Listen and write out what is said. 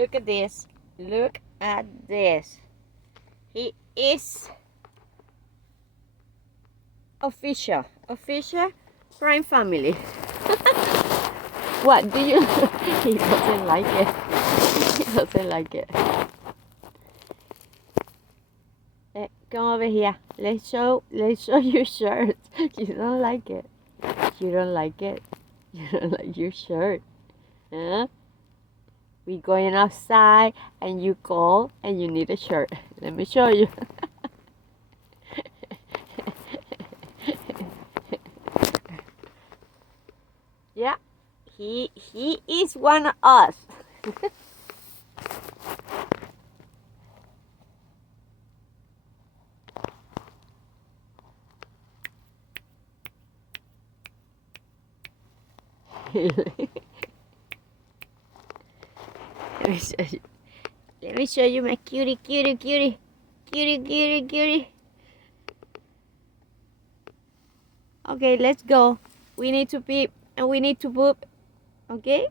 Look at this. Look at this. He is official prime family. What do you? He doesn't like it. He doesn't like it. Come over here. Let's show your shirt. You don't like it. You don't like it. You don't like your shirt. Huh? We going outside and you cold and you need a shirt. Let me show you. Yeah, he is one of us. Let me show you. Let me show you my cutie. Okay, let's go. We need to pee and we need to poop. Okay?